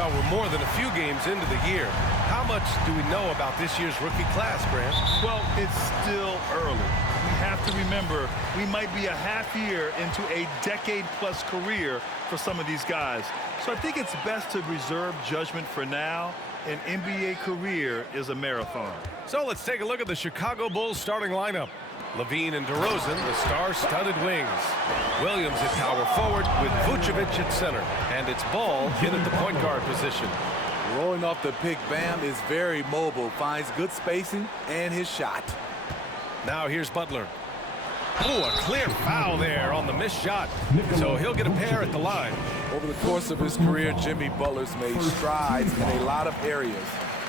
Well, we're more than a few games into the year. How much do we know about this year's rookie class, Grant? Well, it's still early. We have to remember we might be a half year into a decade-plus career for some of these guys. So I think it's best to reserve judgment for now. An NBA career is a marathon. So let's take a look at the Chicago Bulls starting lineup. Levine and DeRozan, the star-studded wings. Williams at power forward with Voucher at center. And it's Ball in at the point guard position. Rolling off the pick, Bam is very mobile, finds good spacing and his shot. Now here's Butler. Oh, a clear foul there on the missed shot. So he'll get a pair at the line. Over the course of his career, Jimmy Butler's made strides in a lot of areas.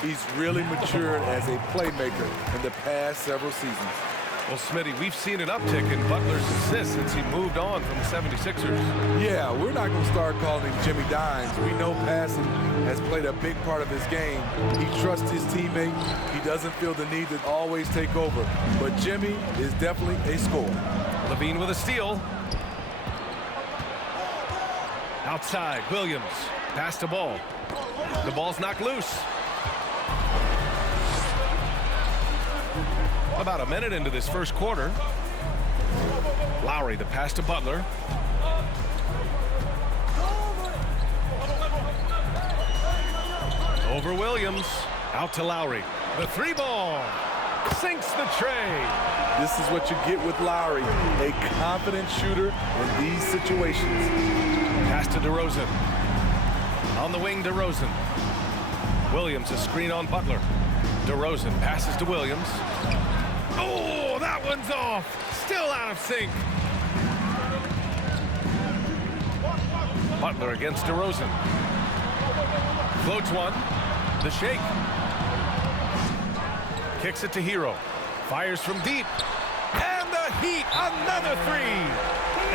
He's really matured as a playmaker in the past several seasons. Well, Smitty, we've seen an uptick in Butler's assists since he moved on from the 76ers. Yeah, we're not going to start calling him Jimmy Dimes. We know passing has played a big part of his game. He trusts his teammate. He doesn't feel the need to always take over. But Jimmy is definitely a scorer. Levine with a steal. Outside, Williams. Pass to Ball. The ball's knocked loose. About a minute into this first quarter. Lowry, the pass to Butler. Over Williams. Out to Lowry. The three ball. Sinks the tray. This is what you get with Lowry, a confident shooter in these situations. Pass to DeRozan. On the wing, DeRozan. Williams, a screen on Butler. DeRozan passes to Williams. Oh, that one's off. Still out of sync. Butler against DeRozan. Floats one. The shake. Kicks it to Hero. Fires from deep. And the Heat, another three.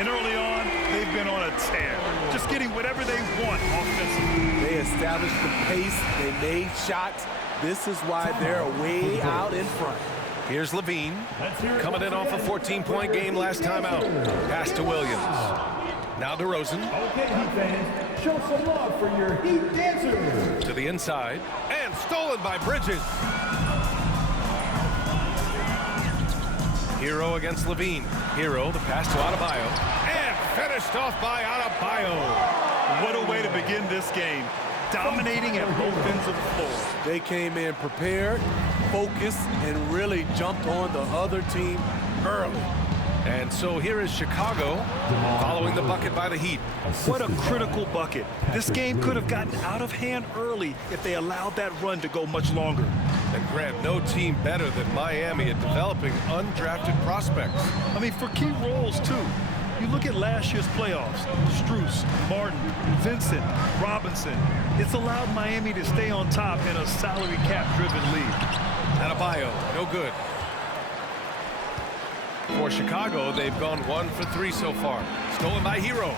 And early on, they've been on a tear. Just getting whatever they want offensively. They established the pace. They made shots. This is why they're way out in front. Here's Levine, coming in off a 14-point game last time out. Pass to Williams. Now DeRozan. Okay, Heat fans, show some love for your Heat dancers. To the inside, and stolen by Bridges. Hero against Levine. Hero, the pass to Adebayo. And finished off by Adebayo. What a way to begin this game. Dominating at both ends of the floor. They came in prepared, focused, and really jumped on the other team early. And so here is Chicago following the bucket by the Heat. What a critical bucket. This game could have gotten out of hand early if they allowed that run to go much longer. And Grant, no team better than Miami at developing undrafted prospects. I mean, for key roles, too. You look at last year's playoffs, Strus, Martin, Vincent, Robinson. It's allowed Miami to stay on top in a salary cap-driven league. Adebayo, no good. For Chicago, they've gone 1 for 3 so far. Stolen by Hero.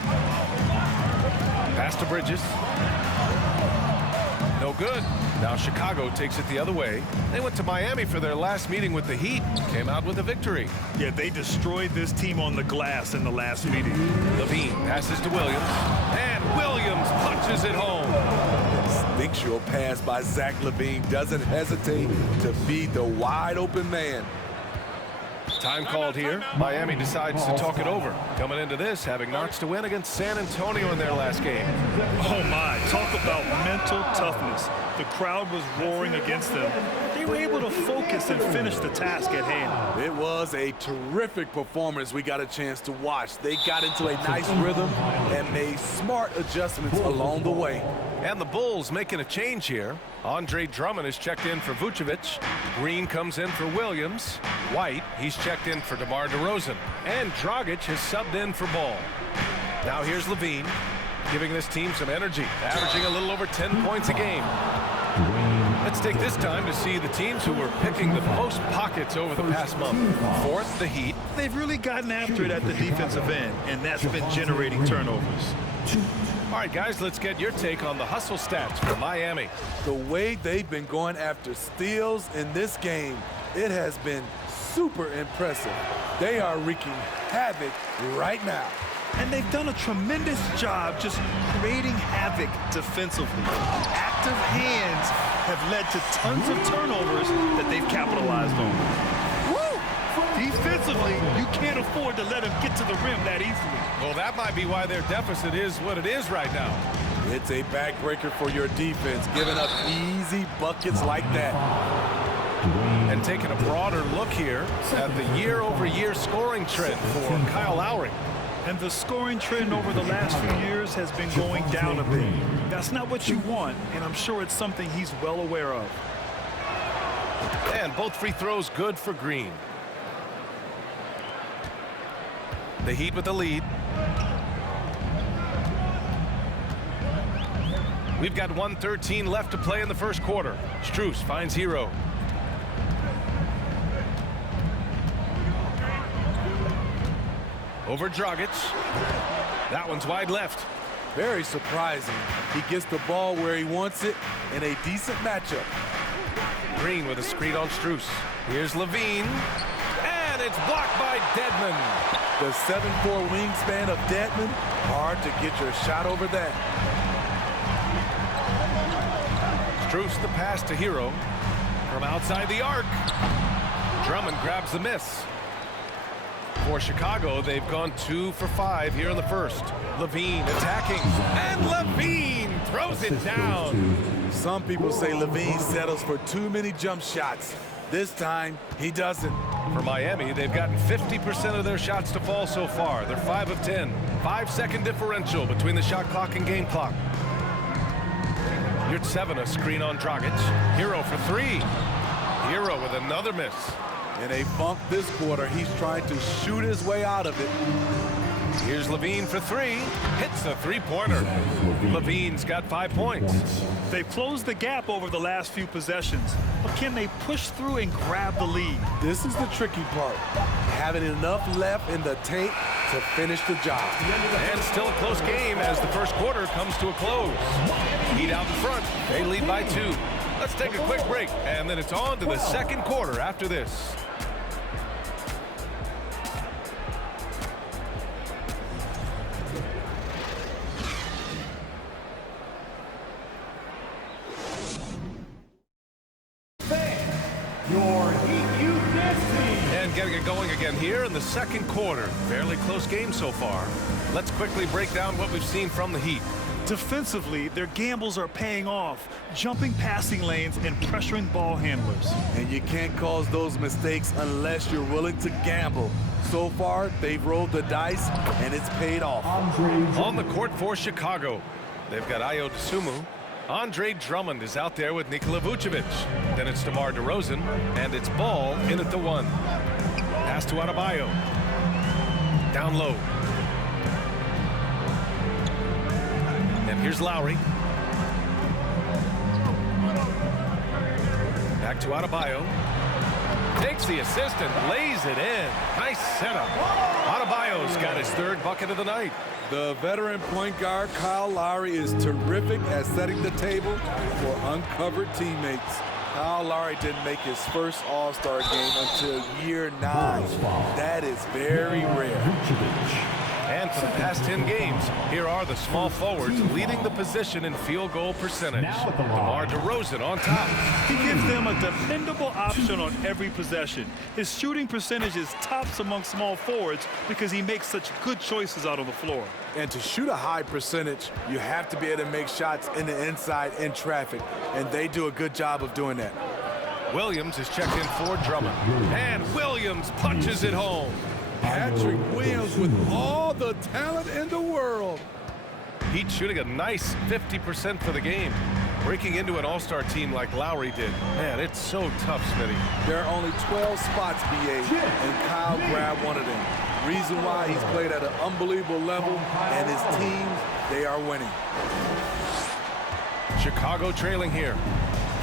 Pass to Bridges. No good. Now Chicago takes it the other way. They went to Miami for their last meeting with the Heat. Came out with a victory. Yeah, they destroyed this team on the glass in the last meeting. Levine passes to Williams. And Williams punches it home. Instinctual pass by Zach Levine doesn't hesitate to be the wide-open man. Time called here. Miami decides to talk it over. Coming into this, having notched a win against San Antonio in their last game. Oh my, talk about mental toughness. The crowd was roaring against them. They were able to focus and finish the task at hand. It was a terrific performance we got a chance to watch. They got into a nice rhythm and made smart adjustments along the way. And the Bulls making a change here. Andre Drummond is checked in for Vucevic. Green comes in for Williams. White, he's checked in for DeMar DeRozan. And Dragic has subbed in for Ball. Now here's Levine, giving this team some energy, averaging a little over 10 points a game. Let's take this time to see the teams who were picking the most pockets over the past month. Fourth, the Heat. They've really gotten after it at the defensive end, and that's been generating turnovers. All right, guys, let's get your take on the hustle stats for Miami. The way they've been going after steals in this game, it has been super impressive. They are wreaking havoc right now. And they've done a tremendous job just creating havoc defensively. Active hands have led to tons of turnovers that they've capitalized on. Woo! Defensively, you can't afford to let them get to the rim that easily. Well, that might be why their deficit is what it is right now. It's a backbreaker for your defense, giving up easy buckets like that. And taking a broader look here at the year-over-year scoring trend for Kyle Lowry. And the scoring trend over the last few years has been going down a bit. That's not what you want, and I'm sure it's something he's well aware of. And both free throws good for Green. The Heat with the lead. We've got 1:13 left to play in the first quarter. Strus finds Hero. Over Dragic. That one's wide left. Very surprising. He gets the ball where he wants it in a decent matchup. Green with a screen on Strus. Here's Levine. And it's blocked by Dedman. The 7'4" wingspan of Dedman. Hard to get your shot over that. Strus the pass to Hero. From outside the arc. Drummond grabs the miss. For Chicago, they've gone 2 for 5 here in the first. Levine attacking, and Levine throws it down. Some people say Levine settles for too many jump shots. This time, he doesn't. For Miami, they've gotten 50% of their shots to fall so far. They're 5 of 10. 5-second differential between the shot clock and game clock. Yurtseven, a screen on Dragic. Hero for 3. Hero with another miss. In a funk this quarter, he's trying to shoot his way out of it. Here's Levine for 3. Hits a three-pointer. Levine's got 5 points. They've closed the gap over the last few possessions, but can they push through and grab the lead? This is the tricky part. Having enough left in the tank to finish the job. And still a close game as the first quarter comes to a close. Heat out in front. They lead by 2. Let's take a quick break, and then it's on to the second quarter after this. Your Heat Youth team. And getting it going again here in the second quarter. Fairly close game so far. Let's quickly break down what we've seen from the Heat. Defensively, their gambles are paying off, jumping passing lanes and pressuring ball handlers. And you can't cause those mistakes unless you're willing to gamble. So far, they've rolled the dice, and it's paid off. On the court for Chicago, they've got Ayo Dosunmu. Andre Drummond is out there with Nikola Vucevic. Then it's DeMar DeRozan, and it's Ball in at the 1. Pass to Adebayo. Down low. And here's Lowry. Back to Adebayo. Takes the assist and lays it in. Nice setup. Adebayo's got his 3rd bucket of the night. The veteran point guard, Kyle Lowry, is terrific at setting the table for uncovered teammates. Kyle Lowry didn't make his first All-Star game until year 9. That is very rare. And for the past 10 games, here are the small forwards leading the position in field goal percentage. DeMar DeRozan on top. He gives them a dependable option on every possession. His shooting percentage is tops among small forwards because he makes such good choices out on the floor. And to shoot a high percentage, you have to be able to make shots in the inside in traffic, and they do a good job of doing that. Williams is checked in for Drummond. And Williams punches it home. Patrick Williams with all the talent in the world. Heat shooting a nice 50% for the game. Breaking into an all-star team like Lowry did. Man, it's so tough, Smitty. There are only 12 spots, BA, and Kyle grabbed one of them. Reason why he's played at an unbelievable level, and his teams, they are winning. Chicago trailing here.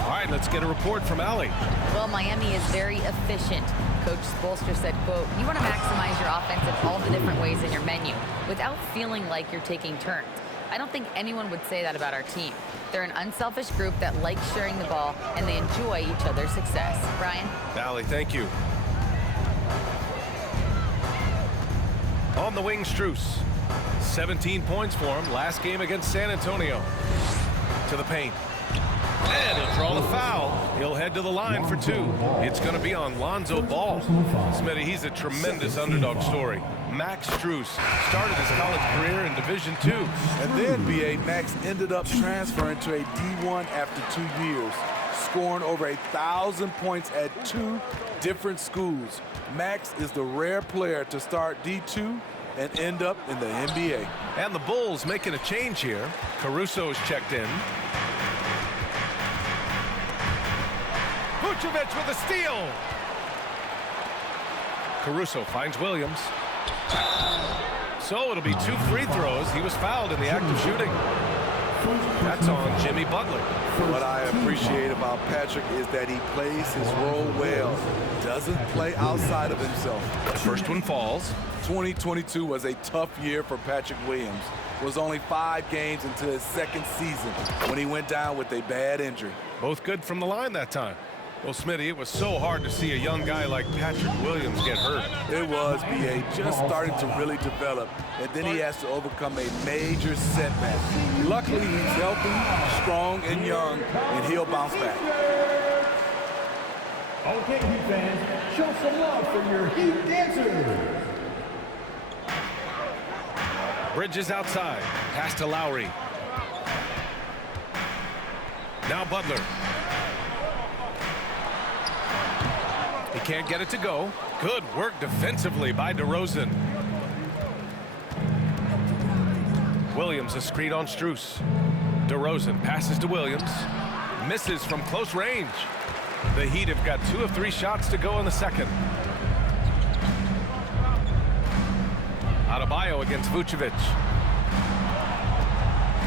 All right, let's get a report from Allie. Well, Miami is very efficient. Coach Spoelstra said, quote, "You want to maximize your offense in all the different ways in your menu without feeling like you're taking turns." I don't think anyone would say that about our team. They're an unselfish group that likes sharing the ball, and they enjoy each other's success. Brian? Allie, thank you. On the wing, Strus. 17 points for him last game against San Antonio. To the paint. And he'll draw the foul. He'll head to the line for 2. It's going to be on Lonzo Ball. Smitty, he's a tremendous underdog story. Max Strus started his college career in Division II. And then, B.A., Max ended up transferring to a D1 after 2 years, scoring over 1,000 points at 2 different schools. Max is the rare player to start D2 and end up in the NBA. And the Bulls making a change here. Caruso's checked in. Vucevic with a steal. Caruso finds Williams. So it'll be 2 free throws. He was fouled in the act of shooting. That's on Jimmy Butler. What I appreciate about Patrick is that he plays his role well. Doesn't play outside of himself. The first one falls. 2022 was a tough year for Patrick Williams. It was only 5 games into his second season when he went down with a bad injury. Both good from the line that time. Well, Smitty, it was so hard to see a young guy like Patrick Williams get hurt. It was, B.A. Just starting to really develop, and then he has to overcome a major setback. Luckily, he's healthy, strong, and young, and he'll bounce back. Okay, Heat fans, show some love for your Heat dancers. Bridges outside. Pass to Lowry. Now Butler. He can't get it to go. Good work defensively by DeRozan. Williams a screen on Strus. DeRozan passes to Williams. Misses from close range. The Heat have got 2 of 3 shots to go in the second. Adebayo against Vucevic.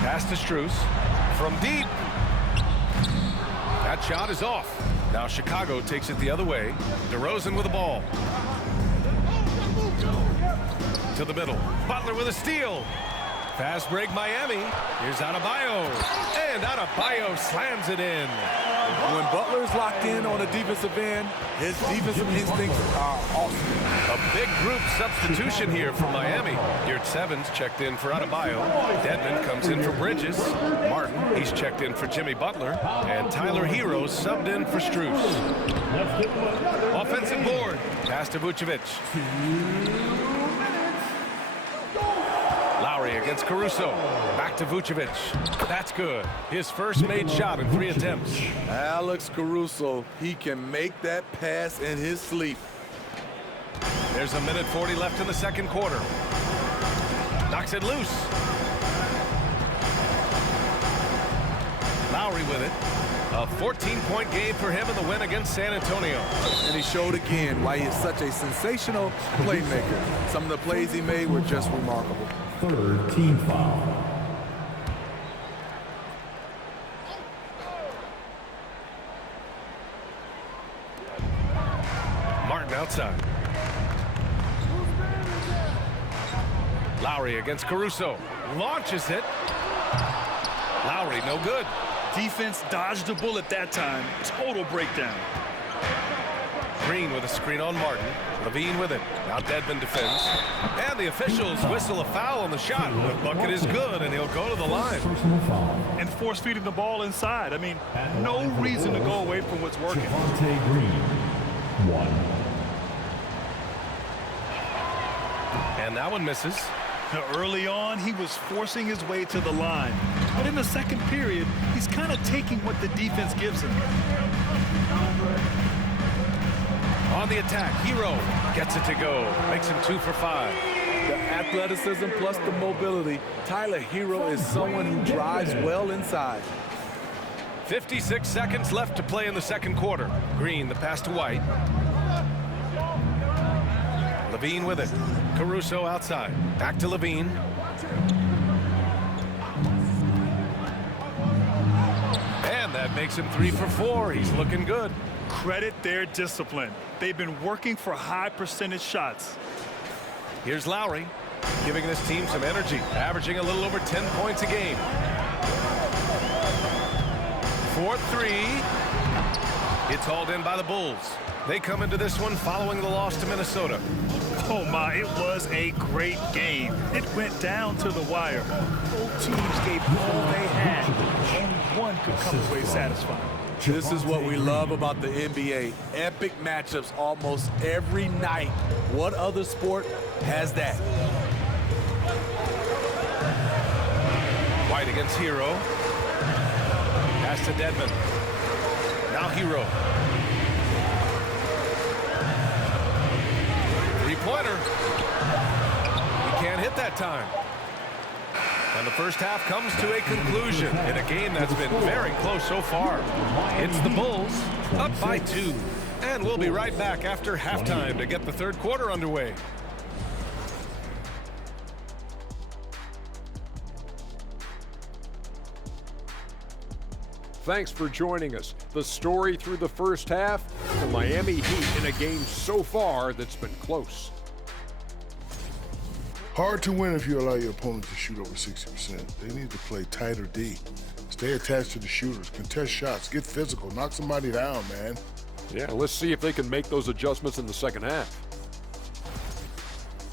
Pass to Strus. From deep. That shot is off. Now Chicago takes it the other way. DeRozan with the ball. To the middle. Butler with a steal. Fast break Miami. Here's Adebayo. And Adebayo slams it in. When Butler's locked in on the defensive end, his defensive instincts are awesome. A big group substitution here for Miami. Geert Sevens checked in for Adebayo. Dedmon comes in for Bridges. Martin, he's checked in for Jimmy Butler. And Tyler Hero subbed in for Strus. Offensive board. Pass to Vucevic. Lowry against Caruso. Back to Vucevic. That's good. His first made shot in 3 attempts. Alex Caruso, he can make that pass in his sleep. There's a minute 40 left in the second quarter. Knocks it loose. Lowry with it. A 14-point game for him in the win against San Antonio. And he showed again why he is such a sensational playmaker. Some of the plays he made were just remarkable. 3rd team foul. Martin outside. Lowry against Caruso. Launches it. Lowry, no good. Defense dodged a bullet that time. Total breakdown. Green with a screen on Martin. Levine with it. Now Dedmon defends. And the officials whistle a foul on the shot. The bucket is good, and he'll go to the line. And force feeding the ball inside. I mean, no reason to go away from what's working. Green, 1. And that one misses. Now, early on, he was forcing his way to the line. But in the second period, he's kind of taking what the defense gives him. On the attack, Hero gets it to go. Makes him 2 for 5. The athleticism plus the mobility. Tyler Hero is someone who drives well inside. 56 seconds left to play in the second quarter. Green, the pass to White. Levine with it. Caruso outside. Back to Levine. And that makes him 3 for 4. He's looking good. Credit their discipline. They've been working for high percentage shots. Here's Lowry, giving this team some energy, averaging a little over 10 points a game. 4-3. It's hauled in by the Bulls. They come into this one following the loss to Minnesota. Oh my, it was a great game. It went down to the wire. Both teams gave all they had. Only one could come away satisfied. This is what we love about the NBA. Epic matchups almost every night. What other sport has that? White against Hero. Pass to Dedmon. Now Hero. Three-pointer. He can't hit that time. And the first half comes to a conclusion in a game that's been very close so far. It's the Bulls up by 2. And we'll be right back after halftime to get the third quarter underway. Thanks for joining us. The story through the first half, the Miami Heat in a game so far that's been close. Hard to win if you allow your opponent to shoot over 60%. They need to play tighter D. Stay attached to the shooters, contest shots, get physical, knock somebody down, man. Yeah, let's see if they can make those adjustments in the second half.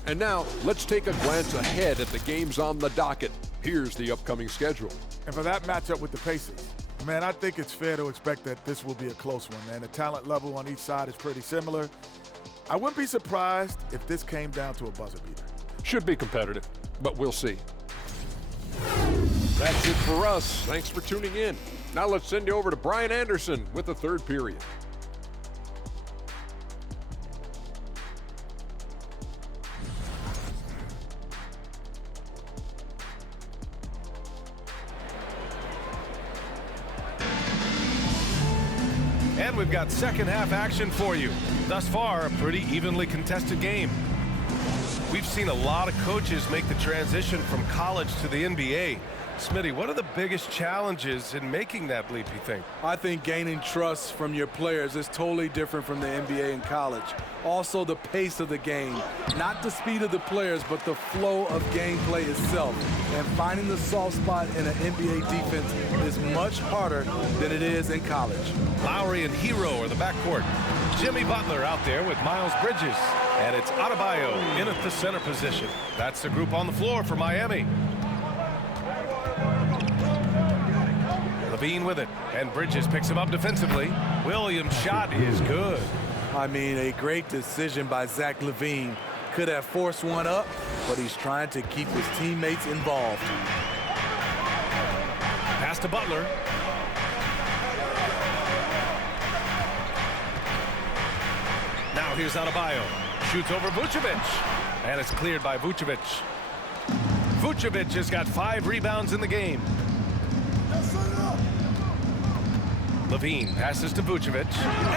And now, let's take a glance ahead at the games on the docket. Here's the upcoming schedule. And for that matchup with the Pacers, man, I think it's fair to expect that this will be a close one, man. The talent level on each side is pretty similar. I wouldn't be surprised if this came down to a buzzer beater. Should be competitive, but we'll see. That's it for us. Thanks for tuning in. Now let's send you over to Brian Anderson with the third period. And we've got second half action for you. Thus far, a pretty evenly contested game. We've seen a lot of coaches make the transition from college to the NBA. Smitty, what are the biggest challenges in making that leap, you think? I think gaining trust from your players is totally different from the NBA and college. Also, the pace of the game. Not the speed of the players, but the flow of gameplay itself. And finding the soft spot in an NBA defense is much harder than it is in college. Lowry and Hero are the backcourt. Jimmy Butler out there with Miles Bridges. And it's Adebayo in at the center position. That's the group on the floor for Miami. Levine with it, and Bridges picks him up defensively. Williams' shot is good. I mean, a great decision by Zach LaVine. Could have forced one up, but he's trying to keep his teammates involved. Pass to Butler. Now here's Adebayo. Shoots over Vucevic. And it's cleared by Vucevic. Vucevic has got 5 rebounds in the game. Levine passes to Vucevic.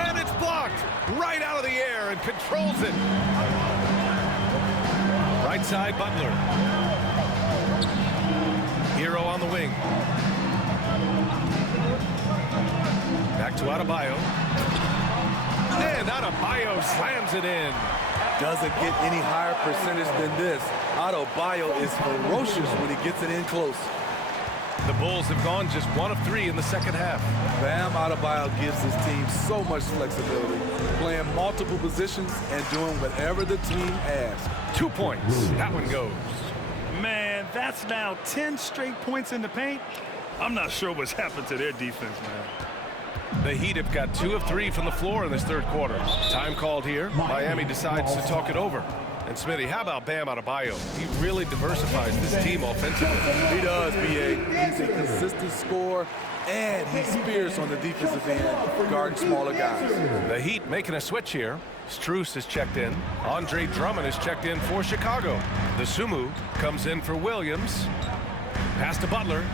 And it's blocked right out of the air and controls it. Right side, Butler. Hero on the wing. Back to Adebayo. And Adebayo slams it in. Doesn't get any higher percentage than this. Adebayo is ferocious when he gets it in close. The Bulls have gone just 1 of 3 in the second half. Bam Adebayo gives his team so much flexibility, playing multiple positions and doing whatever the team asks. 2 points. That one goes. Man, that's now 10 straight points in the paint. I'm not sure what's happened to their defense, man. The Heat have got 2 of 3 from the floor in this third quarter. Time called here. Miami decides to talk it over. And Smitty, how about Bam Adebayo? He really diversifies this team offensively. He does, B.A. He's a consistent scorer, and he's fierce on the defensive end, guarding smaller guys. The Heat making a switch here. Strus is checked in. Andre Drummond is checked in for Chicago. The Sumu comes in for Williams. Pass to Butler.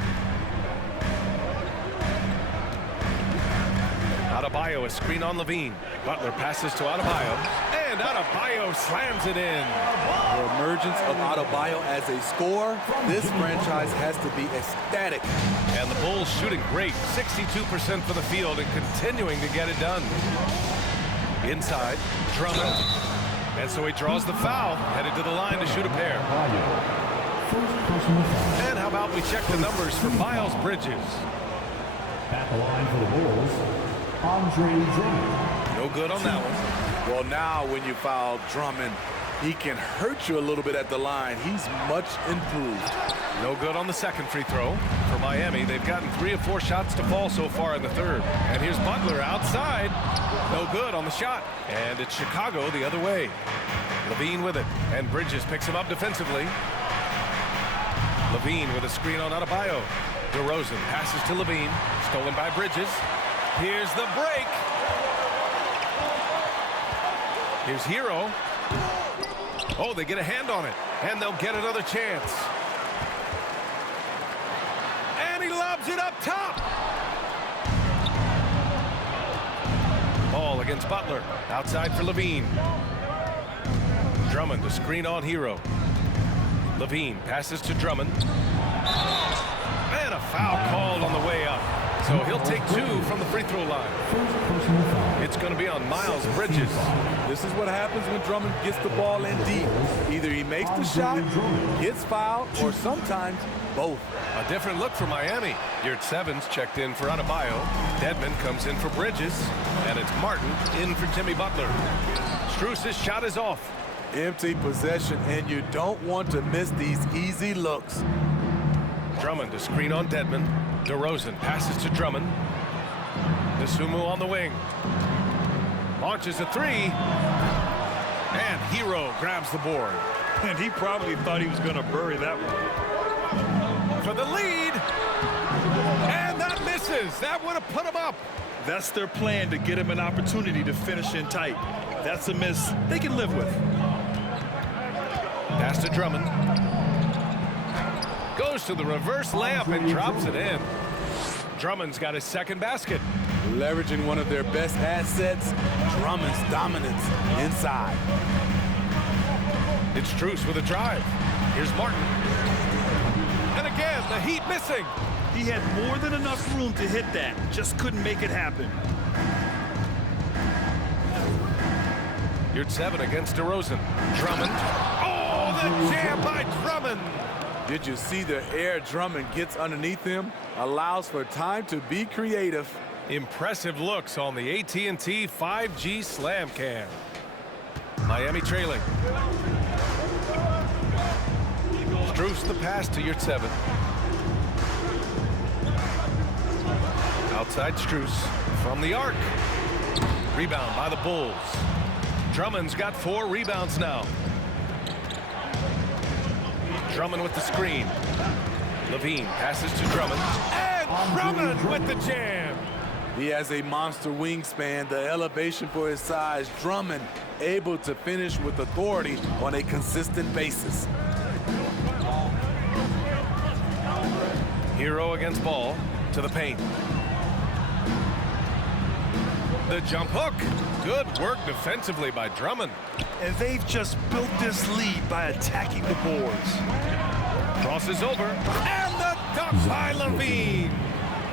Adebayo, a screen on Levine. Butler passes to Adebayo. And Adebayo slams it in. The emergence of Adebayo as a scorer, this franchise has to be ecstatic. And the Bulls shooting great, 62% for the field and continuing to get it done. Inside, Drummond. And so he draws the foul, headed to the line to shoot a pair. And how about we check the numbers for Miles Bridges? At the line for the Bulls, Andre Drummond. No No good on that one. Well, now when you foul Drummond, he can hurt you a little bit at the line. He's much improved. No good on the second free throw. For Miami, they've gotten 3 of 4 shots to fall so far in the third. And here's Butler outside. No good on the shot. And it's Chicago the other way. Levine with it. And Bridges picks him up defensively. Levine with a screen on Adebayo. DeRozan passes to Levine. Stolen by Bridges. Here's the break. Here's Hero. Oh, they get a hand on it. And they'll get another chance. And he lobs it up top. Ball against Butler. Outside for Levine. Drummond to screen on Hero. Levine passes to Drummond. And a foul called on the way up. So he'll take 2 from the free throw line. It's going to be on Miles Bridges. This is what happens when Drummond gets the ball in deep. Either he makes the shot, gets fouled, or sometimes both. A different look for Miami. Yurtsevens checked in for Adebayo. Dedmon comes in for Bridges. And it's Martin in for Jimmy Butler. Strus's shot is off. Empty possession, and you don't want to miss these easy looks. Drummond to screen on Dedmon. DeRozan passes to Drummond. Nasumu on the wing. Launches a 3. And Hero grabs the board. And he probably thought he was going to bury that one. For the lead. And that misses. That would have put him up. That's their plan, to get him an opportunity to finish in tight. That's a miss they can live with. Pass to Drummond. Goes to the reverse layup and drops it in. Drummond's got his second basket. Leveraging one of their best assets, Drummond's dominance inside. It's Strus with a drive. Here's Martin. And again, the Heat missing. He had more than enough room to hit that. Just couldn't make it happen. Yurtseven against DeRozan. Drummond. Oh, the jam by Drummond. Did you see the air Drummond gets underneath him? Allows for time to be creative. Impressive looks on the AT&T 5G Slam Cam. Miami trailing. Strus the pass to Yurtseven. Outside Strus from the arc. Rebound by the Bulls. Drummond's got 4 rebounds now. Drummond with the screen. Levine passes to Drummond. And Drummond with the jam. He has a monster wingspan, the elevation for his size. Drummond able to finish with authority on a consistent basis. Hero against Ball to the paint. The jump hook. Good work defensively by Drummond. And they've just built this lead by attacking the boards. Crosses over. And the dunk by Levine.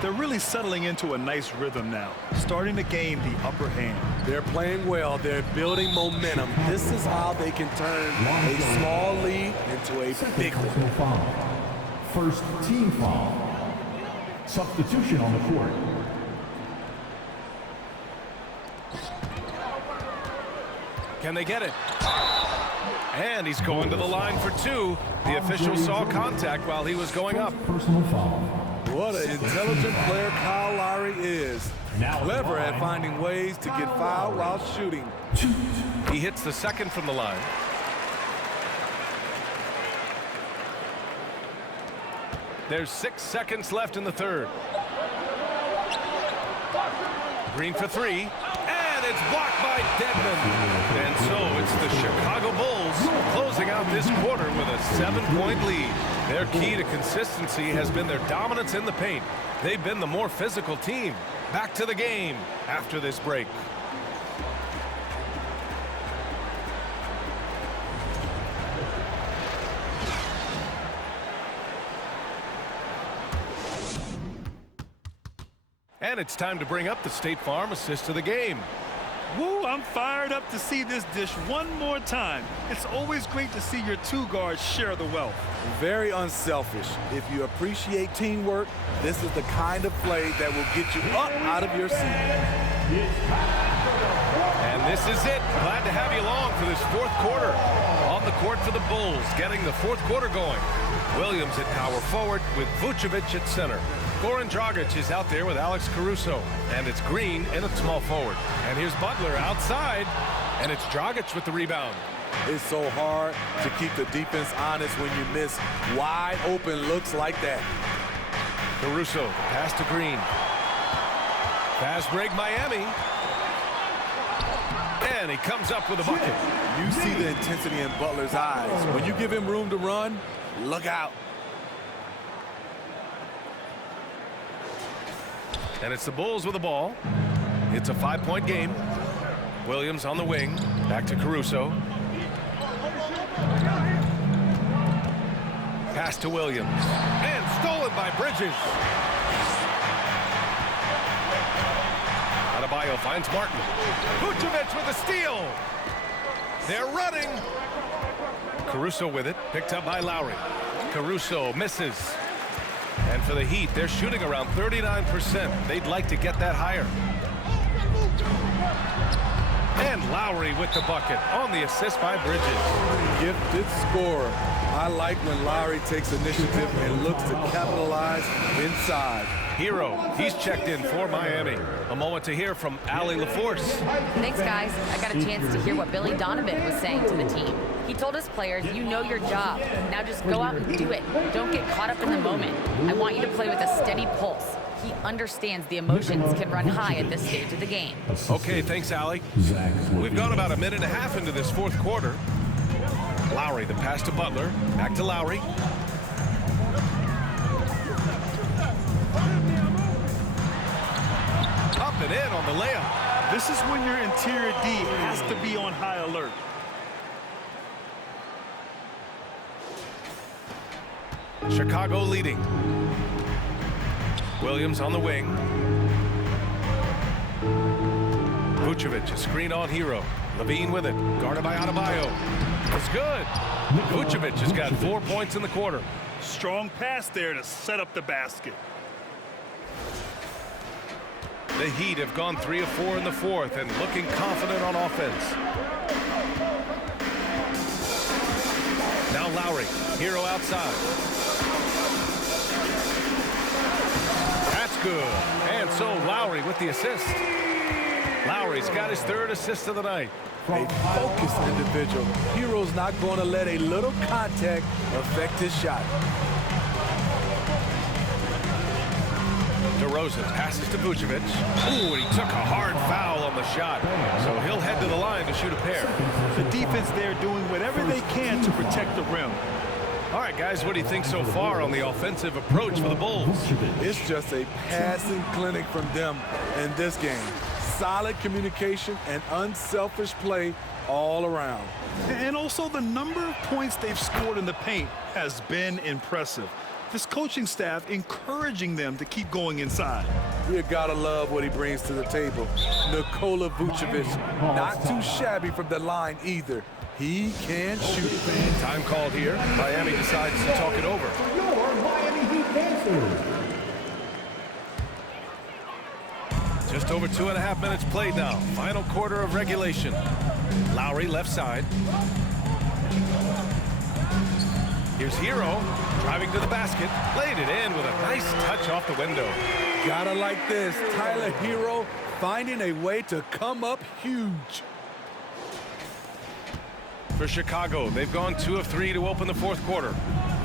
They're really settling into a nice rhythm now, starting to gain the upper hand. They're playing well. They're building momentum. This is how they can turn a small lead into a big one. First team foul. Substitution on the court. Can they get it? And he's going to the line for 2. The official saw contact while he was going up. Personal foul. What an intelligent player Kyle Lowry is. Clever at finding ways to get fouled while shooting. He hits the second from the line. There's 6 seconds left in the third. Green for 3. And it's blocked by Dedmon. And so it's the Chicago Bulls closing out this quarter with a 7-point lead. Their key to consistency has been their dominance in the paint. They've been the more physical team. Back to the game after this break. And it's time to bring up the State Farm assist of the game. Woo, I'm fired up to see this dish one more time. It's always great to see your 2 guards share the wealth. Very unselfish. If you appreciate teamwork, this is the kind of play that will get you up out of your seat. This is it. Glad to have you along for this fourth quarter. On the court for the Bulls, getting the fourth quarter going. Williams at power forward with Vucevic at center. Goran Dragic is out there with Alex Caruso. And it's Green in at small forward. And here's Butler outside. And it's Dragic with the rebound. It's so hard to keep the defense honest when you miss wide open looks like that. Caruso, pass to Green. Fast break Miami. And he comes up with a bucket. You see the intensity in Butler's eyes. When you give him room to run, look out. And it's the Bulls with the ball. It's a 5-point game. Williams on the wing. Back to Caruso. Pass to Williams. And stolen by Bridges. Adebayo finds Martin. Vucevic with a steal. They're running. Caruso with it. Picked up by Lowry. Caruso misses. And for the Heat, they're shooting around 39%. They'd like to get that higher. And Lowry with the bucket on the assist by Bridges. Gifted scorer. I like when Lowry takes initiative and looks to capitalize inside. Hero, he's checked in for Miami. A moment to hear from Allie LaForce. Thanks, guys. I got a chance to hear what Billy Donovan was saying to the team. He told his players, you know your job. Now just go out and do it. Don't get caught up in the moment. I want you to play with a steady pulse. He understands the emotions can run high at this stage of the game. Okay, thanks, Allie. We've gone about a minute and a half into this fourth quarter. Lowry, the pass to Butler. Back to Lowry. Up and in on the layup. This is when your interior D has to be on high alert. Chicago leading. Williams on the wing. Vucevic, a screen on Hero. Levine with it, guarded by Adebayo. It's good. Vucevic has got 4 points in the quarter. Strong pass there to set up the basket. The Heat have gone 3 of 4 in the fourth and looking confident on offense. Now Lowry, Hero outside. That's good. And so Lowry with the assist. Lowry's got his third assist of the night. A focused individual. Hero's not going to let a little contact affect his shot. DeRozan passes to Vucevic. Ooh, and he took a hard foul on the shot. So he'll head to the line to shoot a pair. The defense there doing whatever they can to protect the rim. All right, guys, what do you think so far on the offensive approach for the Bulls? It's just a passing clinic from them in this game. Solid communication and unselfish play all around. And also the number of points they've scored in the paint has been impressive. This coaching staff encouraging them to keep going inside. You gotta love what he brings to the table. Nikola Vucevic, not too shabby from the line either. He can shoot. Time called here. Miami decides to talk it over. Your Miami Heat dancers. Just over 2.5 minutes played now. Final quarter of regulation. Lowry left side. Here's Hero driving to the basket. Played it in with a nice touch off the window. Gotta like this. Tyler Hero finding a way to come up huge. For Chicago, they've gone 2 of 3 to open the fourth quarter.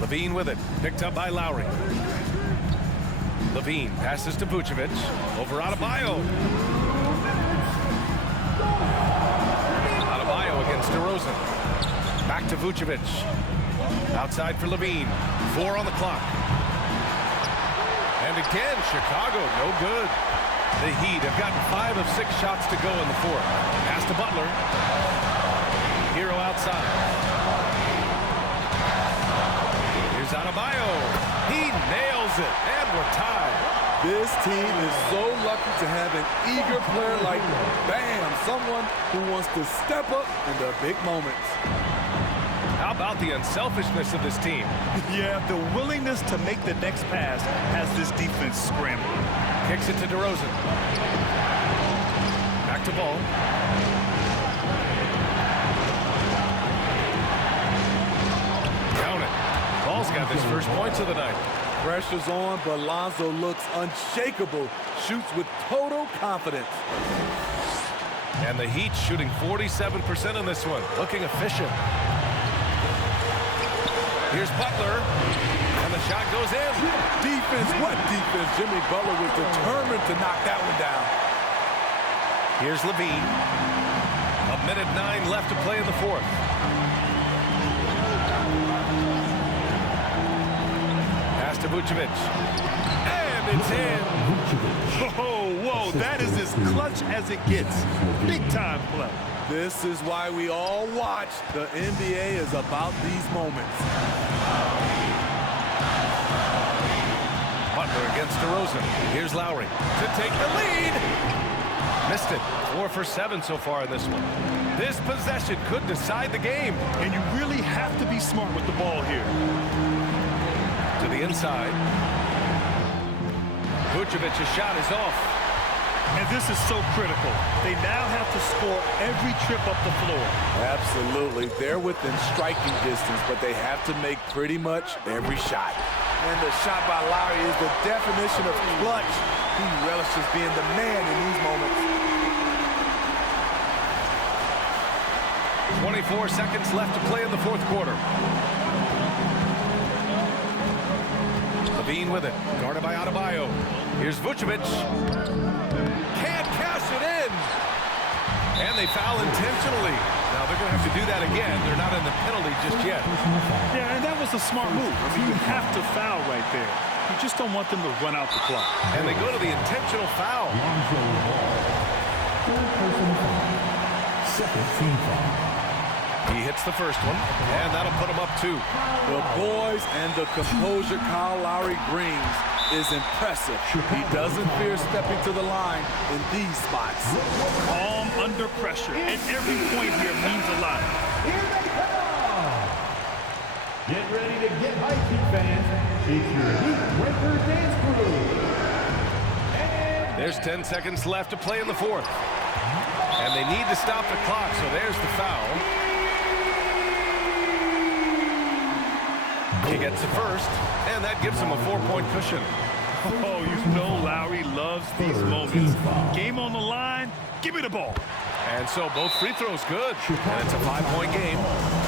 Levine with it. Picked up by Lowry. Levine passes to Vucevic. Over Adebayo. Adebayo against DeRozan. Back to Vucevic. Outside for Levine. 4 on the clock. And again, Chicago, no good. The Heat have gotten 5 of 6 shots to go in the fourth. Pass to Butler. Hero outside. Here's Adebayo. He nails it, and we're tied. This team is so lucky to have an eager player like, bam, someone who wants to step up in the big moments. How about the unselfishness of this team? Yeah, the willingness to make the next pass has this defense scrambling. Kicks it to DeRozan. Back to Ball. got his first points of the night. Pressure's on, but Lonzo looks unshakable. Shoots with total confidence. And the Heat shooting 47% in this one. Looking efficient. Here's Butler. And the shot goes in. Defense, what defense? Jimmy Butler was determined to knock that one down. Here's Levine. 1:09 left to play in the fourth. Pass to Vucevic. And it's in. Whoa, that is as clutch as it gets. Big time play. This is why we all watch. The NBA is about these moments. Butler against DeRozan. Here's Lowry to take the lead. Missed it. 4 for 7 so far in this one. This possession could decide the game. And you really have to be smart with the ball here. To the inside. Vucevic's shot is off. And this is so critical. They now have to score every trip up the floor. Absolutely. They're within striking distance, but they have to make pretty much every shot. And the shot by Lowry is the definition of clutch. He relishes being the man in these moments. 24 seconds left to play in the fourth quarter. Levine with it. Guarded by Adebayo. Here's Vucevic. Can't cash it in. And they foul intentionally. Now they're going to have to do that again. They're not in the penalty just yet. Yeah, and that was a smart move. I mean, you have to foul right there. You just don't want them to run out the clock. And they go to the intentional foul. Second team foul. He hits the first one, and that'll put him up 2. The boys and the composure Kyle Lowry brings is impressive. He doesn't fear stepping to the line in these spots. Calm under pressure, and every point here means a lot. Here they come! Get ready to get hyped, Heat fans. It's your Heat Breaker Dance Crew. And There's 10 seconds left to play in the fourth. And they need to stop the clock, so there's the foul. He gets the first, and that gives him a 4-point cushion. Oh, you know Lowry loves these moments. Game on the line, give me the ball. And so both free throws good, and it's a 5-point game.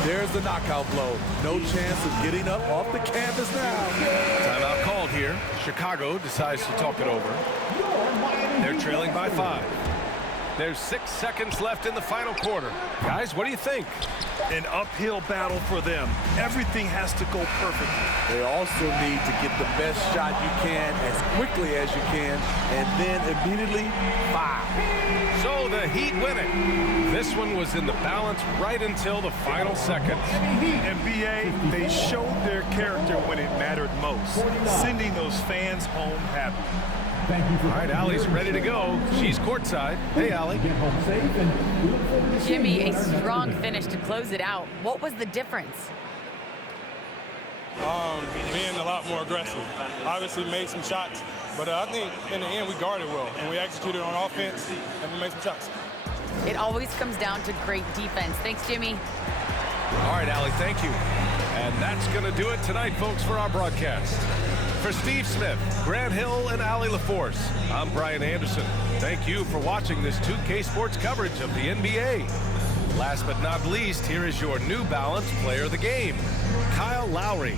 There's the knockout blow. No chance of getting up off the canvas now. Timeout called here. Chicago decides to talk it over. They're trailing by 5. There's 6 seconds left in the final quarter. Guys, what do you think? An uphill battle for them. Everything has to go perfectly. They also need to get the best shot you can as quickly as you can, and then immediately foul. So the Heat win it. This one was in the balance right until the final seconds. And BA, they showed their character when it mattered most, sending those fans home happy. thank you for All right, Allie's ready to go. She's courtside. Hey, Allie. Get home safe, and we look forward to seeing Jimmy, you a in our next strong video. finish to close it out. What was the difference? Being a lot more aggressive. Obviously made some shots, but I think in the end we guarded well and we executed on offense and we made some shots. It always comes down to great defense. Thanks, Jimmy. All right, Allie, thank you. And that's going to do it tonight, folks, for our broadcast. For Steve Smith, Grant Hill, and Allie LaForce, I'm Brian Anderson. Thank you for watching this 2K Sports coverage of the NBA. Last but not least, here is your New Balance Player of the Game, Kyle Lowry.